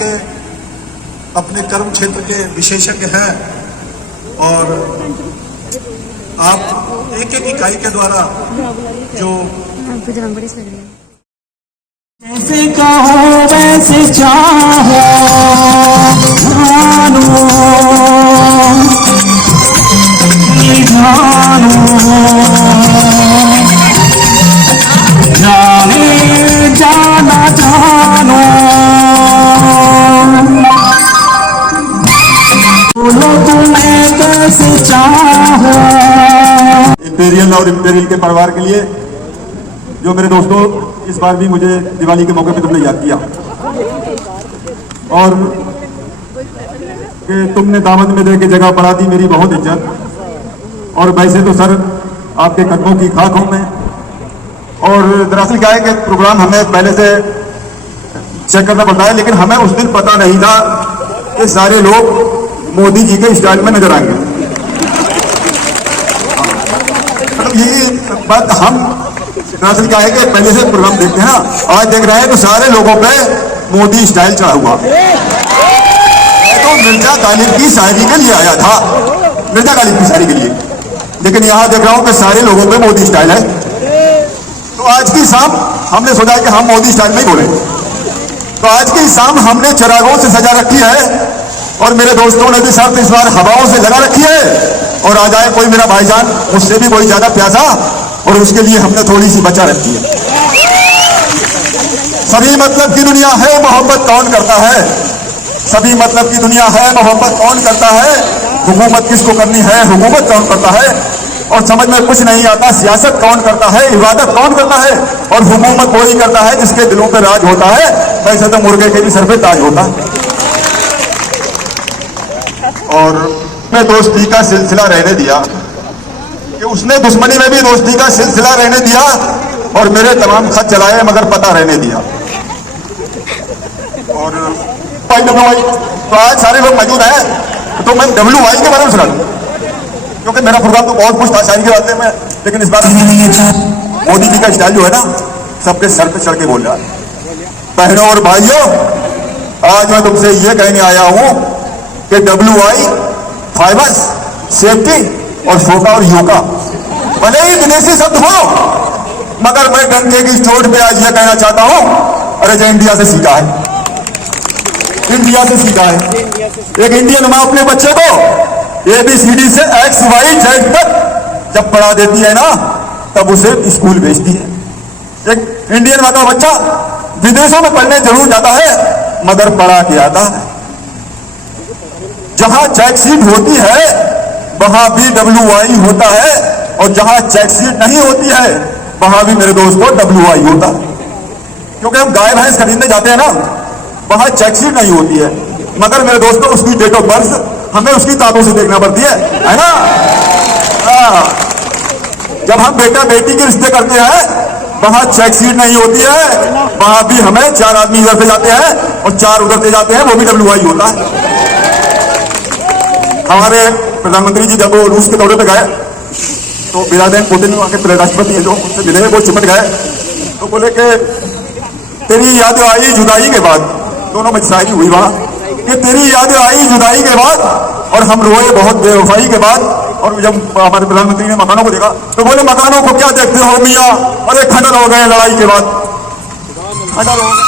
के अपने कर्म क्षेत्र के विशेषज्ञ हैं और आप एक एक इकाई के द्वारा जो जैसे कहो वैसे चाहो जाने जाना जानो बोलो तुम्हें कैसे चाहो। इंपीरियल और इंपीरियल के परिवार के लिए जो मेरे दोस्तों इस बार भी मुझे दिवाली के मौके पे तुमने याद किया और कि तुमने दावत में दे के जगह बढ़ा दी मेरी बहुत इज्जत। और वैसे तो सर आपके कदमों की खाक हूं मैं। और दरअसल क्या है कि प्रोग्राम हमें पहले से चेक करना पड़ता है, लेकिन हमें उस दिन पता नहीं था कि सारे लोग मोदी जी के स्टाइल में नजर आएंगे। मतलब यही बात हम दरअसल क्या है कि पहले से प्रोग्राम देखते हैं ना, आज देख रहे हैं तो सारे लोगों पे मोदी स्टाइल चढ़ा हुआ। तो मिर्जा गालिब की शायरी के लिए आया था, मिर्जा गालिब की शायरी के लिए, लेकिन यहां देख रहा हूं कि सारे लोगों पे मोदी स्टाइल है। तो आज की शाम हमने सोचा कि हम मोदी स्टाइल में ही बोले। तो आज की शाम हमने चिरागों से सजा रखी है और मेरे दोस्तों ने भी शर्त इस बार हवाओं से लगा रखी है। और आ जाए कोई मेरा भाईजान मुझसे भी कोई ज्यादा प्यासा, और उसके लिए हमने थोड़ी सी बचा रखी है। सभी मतलब की दुनिया है, मोहब्बत कौन करता है? सभी मतलब की दुनिया है, मोहब्बत कौन करता है? हुकूमत किसको करनी है, हुकूमत कौन करता है? और समझ में कुछ नहीं आता सियासत कौन करता है, इबादत कौन करता है? और हुकूमत वही करता है जिसके दिलों पे राज होता है। वैसे तो मुर्गे के भी सर पे ताज होता है। और मैं दोस्ती का सिलसिला रहने दिया कि उसने दुश्मनी में भी दोस्ती का सिलसिला रहने दिया और मेरे तमाम खत चलाए मगर पता रहने दिया। और तो आज सारे लोग मौजूद हैं तो मैं WI के बारे में सुना दूं, क्योंकि मेरा प्रोग्राम तो बहुत कुछ था शायरी के बारे में, लेकिन इस बार मोदी जी का स्टाइल जो है ना सबके सर पे चढ़ के बोल रहा है। बहनों और भाइयों, आज मैं तुमसे ये कहने आया हूं कि WI फाइबर्स सेफ्टी और शोका और योगा भले ही विदेशी शब्द हो, मगर मैं डंके की चोट पे आज ये कहना चाहता हूं, अरे जो इंडिया से सीखा है, इंडिया से सीखा है। एक इंडियन मां अपने बच्चे को ABCD से XYZ तक जब पढ़ा देती है ना, तब उसे स्कूल भेजती है। एक इंडियन मां का बच्चा विदेशों में पढ़ने जरूर जाता है, मगर पढ़ा के आता है। जहां चेकशीट होती है वहां भी WI होता है, और जहां चेकशीट नहीं होती है वहां भी मेरे दोस्तों WI होता है। क्योंकि हम गाय भैंस खरीदने जाते हैं ना, वहां चेकशीट नहीं होती है, मगर मेरे दोस्तों उसकी डेट ऑफ बर्थ हमें उसकी दांतों से देखना पड़ती है ना। जब हम बेटा बेटी के रिश्ते करते हैं वहां चेकशीट नहीं होती है, वहां भी हमें 4 आदमी इधर से जाते हैं और 4 उधर से जाते हैं, वो भी WI होता है। हमारे प्रधानमंत्री जी जब वो रूस के दौरे पे गए तो व्लादिमीर पुतिन वहां के राष्ट्रपति हैं जो उनसे मिले, वो चिपट गए तो बोले कि तेरी याद आई जुदाई के बाद, दोनों में शायरी हुई वहां कि तेरी याद आई जुदाई के बाद, और हम रोए बहुत बेवफाई के बाद। और जब हमारे प्रधानमंत्री ने मकानों को देखा तो बोले मकानों को क्या देखते हो मियां, अरे खंडर हो गए लड़ाई के बाद, खंडर हो गए।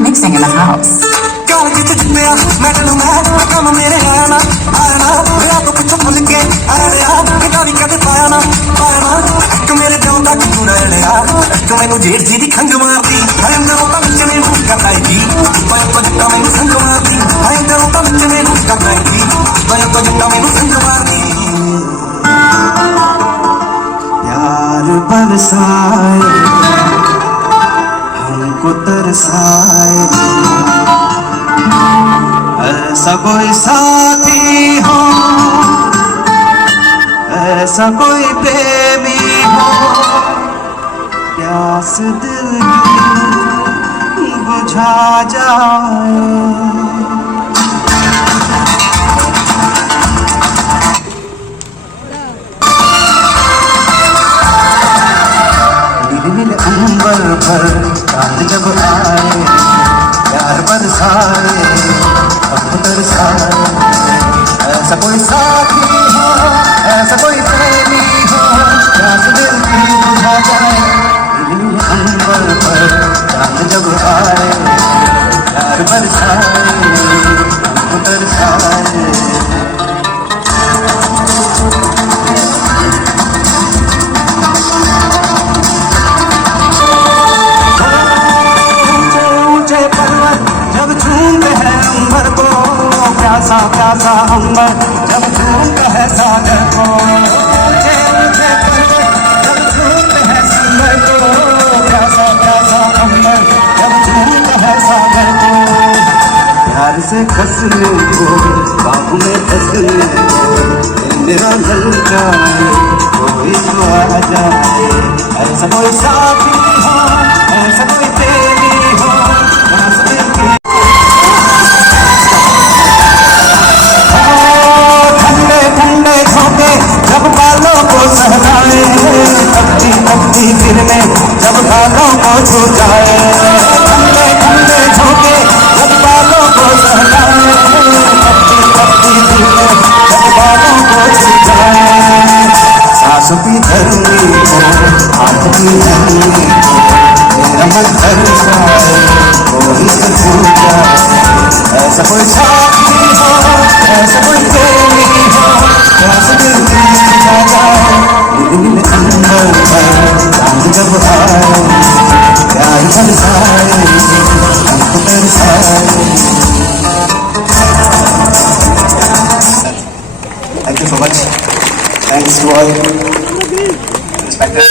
Mixing in the house. काल किच चुपिया मैं तेनू मैं काम मेरे आया ना मेरा तो कुछ भुल के आया किताबी कदे पाया ना एक मेरे जान तक तू रह लिया एक मैनू जेठ जी दी खंग मारदी हाय अंदरों तो विच मैनू करदा जी मैं तो जितना मैनू संग मारदी हाय अंदरों तो विच मैनू करदा जी मैं तो जितना मैनू संग मारदी प्यार बरसाए हमको तरसाए ऐसा कोई साथी हो ऐसा कोई प्रेमी हो प्यास दिल की बुझा जाए नीले नीले अंबर पर चांद जब आए प्यार बरसाए हमको तरसाए ऐसा कोई साथी हो ऐसा कोई प्रेमी हो प्यास दिल की बुझा जाए नीले अंबर पर चांद जब आए प्यार बरसाए हमको तरसाए प्यासा प्यासा अंबर जब झूमता है सागर को ऊंचे ऊंचे पर्वत जब झूमते हैं सिमर को प्यासा प्यासा अंबर जब झूमता है सागर को प्यार से कसने को बाहों में फंसने को मेरा दिल जाए कोई तो आ जाए ऐसा कोई साथी हो ऐसा कोई प्रेमी हो प्यास दिल की जब बालों को सहलाए तपती तपती दिल में जब बालों को छू जाए ठंडे ठंडे झोंके जब बालों को सहलाए तपती तपती दिल में जब बालों को छू जाए सांस की धरनी को हाथ की धरनी को मेरा मन तरसाए कोई तो छू जाए ऐसा कोई साथी हो ऐसा कोई प्रेमी हो प्यास दिल की बुझा जाए नीले अंबर पर चांद जब आए प्यार बरसाए हमको तरसाए Thank you so much. Thanks to all respected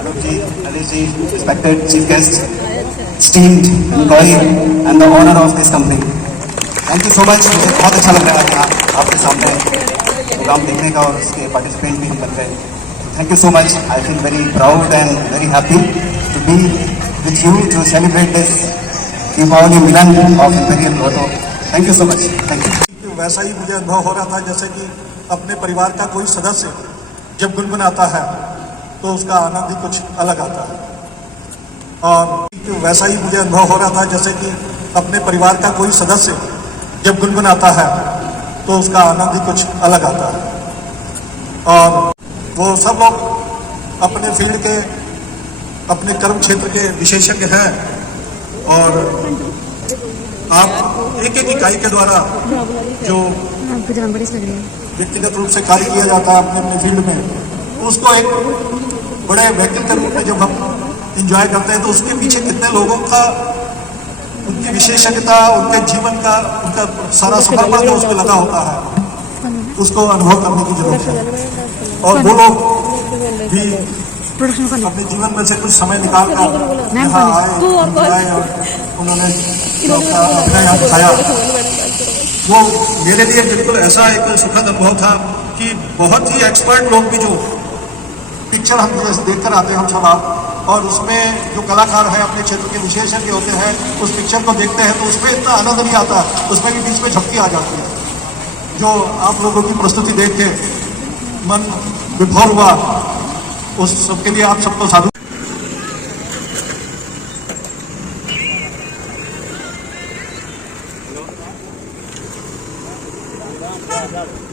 Anup ji, Alish ji, respected chief guest, esteemed employee and the owner of this company. Thank you so much. मुझे बहुत अच्छा लग रहा है यहाँ आपके सामने प्रोग्राम देखने का और उसके पार्टिसिपेंट भी बन रहे हैं. Thank you so much. I feel very proud and very happy to be with you to celebrate this Deepavali Milan of Imperial Auto. Thank you so much. Thank you. वैसा ही मुझे अनुभव हो रहा था जैसे कि अपने परिवार का कोई सदस्य जब गुनगुनाता है तो उसका आनंद ही कुछ अलग आता है. और वैसा ही मुझे अनुभव हो रहा था जैसे कि अपने परिवार का कोई सदस्य जब गुनगुनाता है तो उसका आनंद ही कुछ अलग आता है. और वो सब लोग अपने फील्ड के अपने कर्म क्षेत्र के विशेषज्ञ हैं और आप एक एक इकाई के द्वारा जो व्यक्तिगत रूप से कार्य किया जाता है अपने अपने फील्ड में उसको एक बड़े व्यक्ति के रूप में जब हम इंजॉय करते हैं तो उसके पीछे कितने लोगों का उनकी विशेषज्ञता उनके जीवन का उनका सारा समर्पण जो उसमें लगा होता है उसको अनुभव करने की जरूरत है. और वो लोग भी अपने जीवन में से कुछ समय निकाल कर यहाँ आए और उन्होंने अपना यहाँ दिखाया. वो मेरे लिए बिल्कुल ऐसा एक सुखद अनुभव था कि बहुत ही एक्सपर्ट लोग भी जो पिक्चर हम जैसे देख कर आते हैं हम सब आप और उसमें जो कलाकार हैं अपने क्षेत्र के विशेषज्ञ होते हैं उस पिक्चर को देखते हैं तो उसमें इतना आनंद नहीं आता उसमें भी बीच में झपकी आ जाती है. जो आप लोगों की प्रस्तुति देख के मन विभोर हुआ उस सबके लिए आप सबको साधु. Yeah.